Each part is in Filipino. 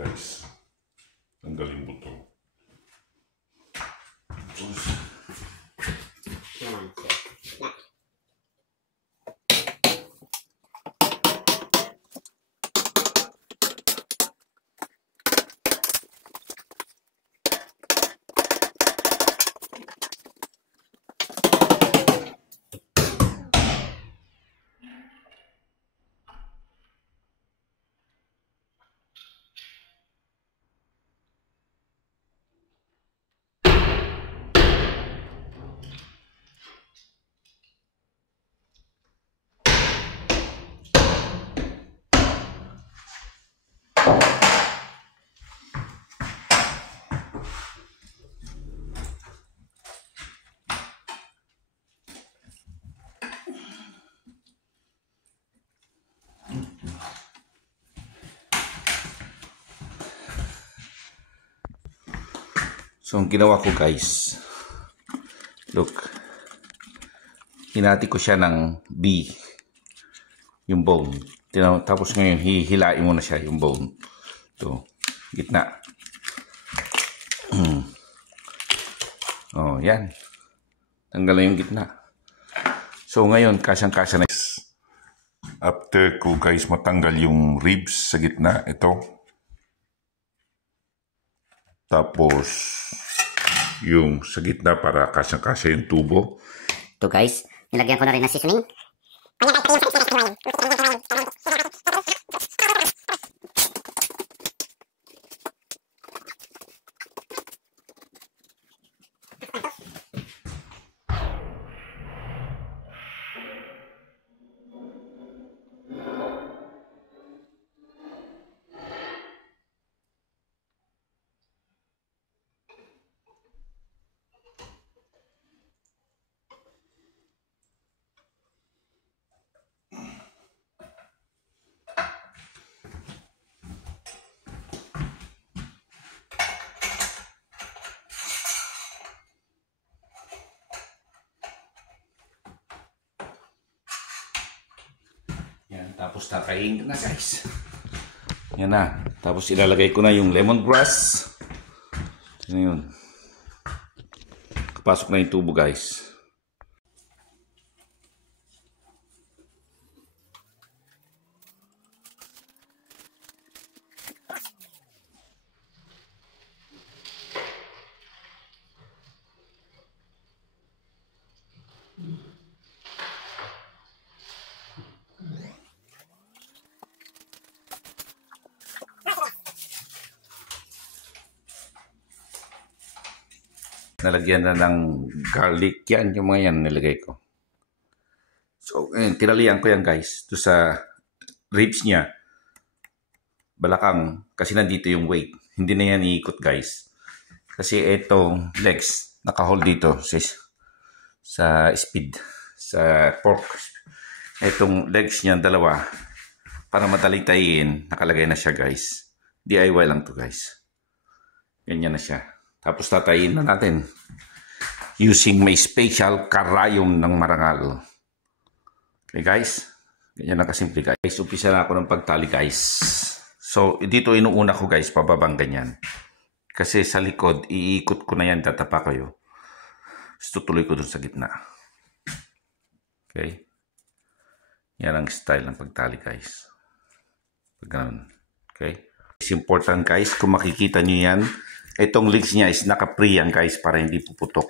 Guys, tanggalin buto. So, ang ginawa ko guys, look, hinati ko siya ng B, yung bone. Tapos ngayon, hihilain mo na siya yung bone. Ito, gitna. Oh, yan. Tanggal na yung gitna. So, ngayon, kasyang-kasya na. After ko guys matanggal yung ribs sa gitna, ito. Tapos, yung sa gitna para kasyang-kasya yung tubo. Ito guys, nilagyan ko na rin ng seasoning. Yan, tapos tatayin na guys. Yan na. Tapos ilalagay ko na yung lemongrass. Yan yun. Kapasok na yung tubo guys. Nalagyan na ng garlic yan, yung mga yan nilagay ko. So, tinalian ko yan guys. Ito sa ribs niya. Balakang, kasi nandito yung weight. Hindi na yan iikot guys. Kasi itong legs, nakahold dito sa speed, sa pork. Itong legs niya, dalawa. Para madaling tayin, nakalagay na siya guys. DIY lang to guys. Ganyan na siya. Tapos tatayin na natin using my special karayom ng marangal. Okay guys, ganyan na kasimple guys. Umpisa na ako ng pagtali guys. So dito inuuna ko guys, pababang ganyan. Kasi sa likod, iikot ko na yan, tatapa kayo. Tapos tutuloy ko dun sa gitna. Okay. Yan ang style ng pagtali guys. Pag ganun. Okay. It's important guys, kung makikita nyo yan, itong legs niya is naka-free yan guys para hindi puputok.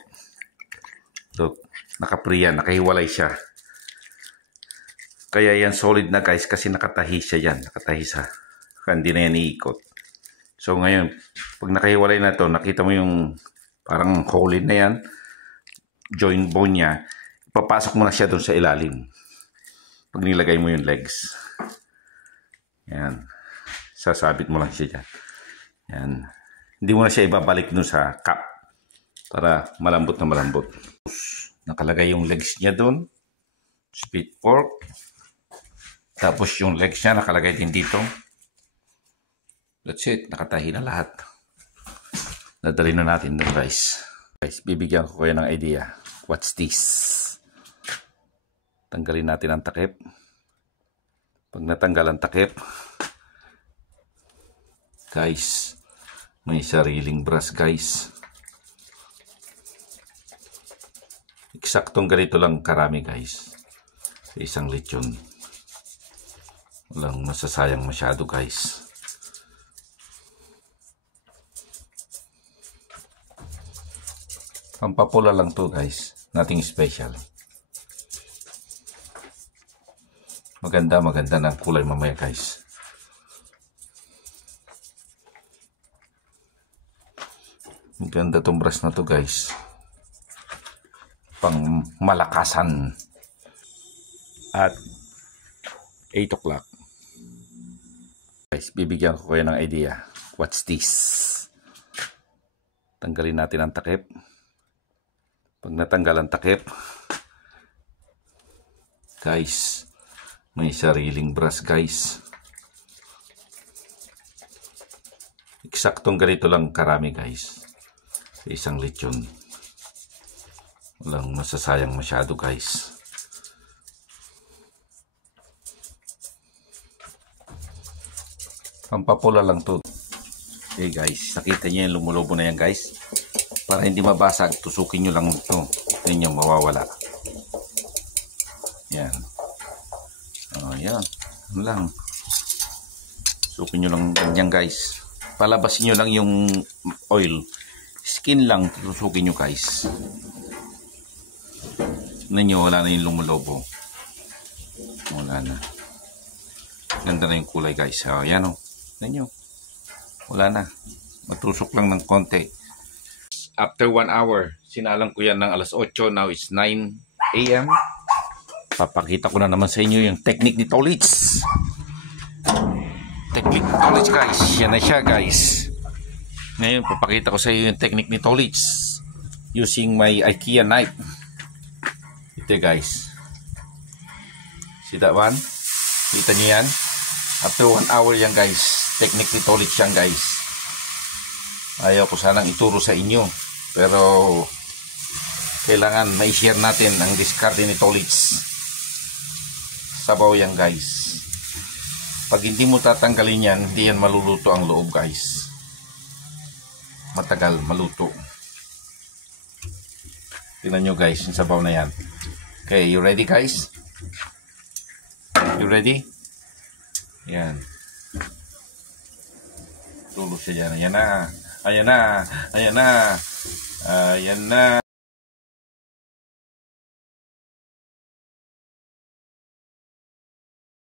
So, naka-free yan, nakahiwalay siya. Kaya yan solid na guys kasi nakatahi siya yan. Nakatahi sa, hindi na yan iikot. So ngayon, pag nakahiwalay na to, nakita mo yung parang hole na yan, joint bone niya, ipapasok mo na siya doon sa ilalim. Pag nilagay mo yung legs. Yan. Sasabit mo lang siya dyan. Yan. Hindi mo na siya ibabalik dun sa cup para malambot na malambot. Nakalagay yung legs niya dun. Split fork. Tapos yung legs niya nakalagay din dito. That's it. Nakatahi na lahat. Dadali na natin dun guys. Guys, bibigyan ko kayo ng idea. What's this? Tanggalin natin ang takip. Pag natanggal ang takip, guys, may sariling brush, guys. Eksaktong ganito lang karami, guys. Sa isang lechon. Walang masasayang masyado, guys. Pampapula lang to, guys. Nothing special. Maganda ng kulay mamaya, guys. Maganda tong brush na to, guys. Pang malakasan. At 8 o'clock. Guys, bibigyan ko kayo ng idea. What's this? Tanggalin natin ang takip. Pag natanggal ang takip, guys, may sariling brush, guys. Eksaktong ganito lang karami, guys. Sa isang lechon. Walang masasayang masyado, guys. Pampapula lang to. Okay, guys, nakita niyo yung lumulobo na yan, guys. Para hindi mabasag, tusukin nyo lang ito. Yan yung mawawala. Yan. Oh, yan. Ano lang. Tusukin nyo lang ganyan, guys. Palabasin nyo lang yung oil. Skin lang, tusukin nyo, guys. Tignan nyo, wala na yung lumulobo. Wala na. Ganda na yung kulay, guys. Oh, yan, oh. Tignan nyo. Wala na. Matusok lang ng konti. After 1 hour, sinalang ko yan ng alas 8. Now it's 9 AM. Papakita ko na naman sa inyo yung technique ni Tolits. Technique ni Tolits, guys. Yan na siya, guys. Ngayon, papakita ko sa inyo yung technique ni Tolits. Using my IKEA knife. Ito, guys. See that one? Kita niyo yan? After 1 hour yan, guys. Technique ni Tolits yan, guys. Ayaw ko sanang ituro sa inyo. Pero kailangan ma-share natin ang diskarte ni Tolits. Sabaw yan, guys. Pag hindi mo tatanggalin yan, hindi yan maluluto ang loob, guys. Matagal maluto. Tingnan nyo, guys, yung sabaw na yan. Okay, you ready, guys? You ready? Yan. Tulo siya yan. Ayan na. Ayan na. Ayan na. Ayan na.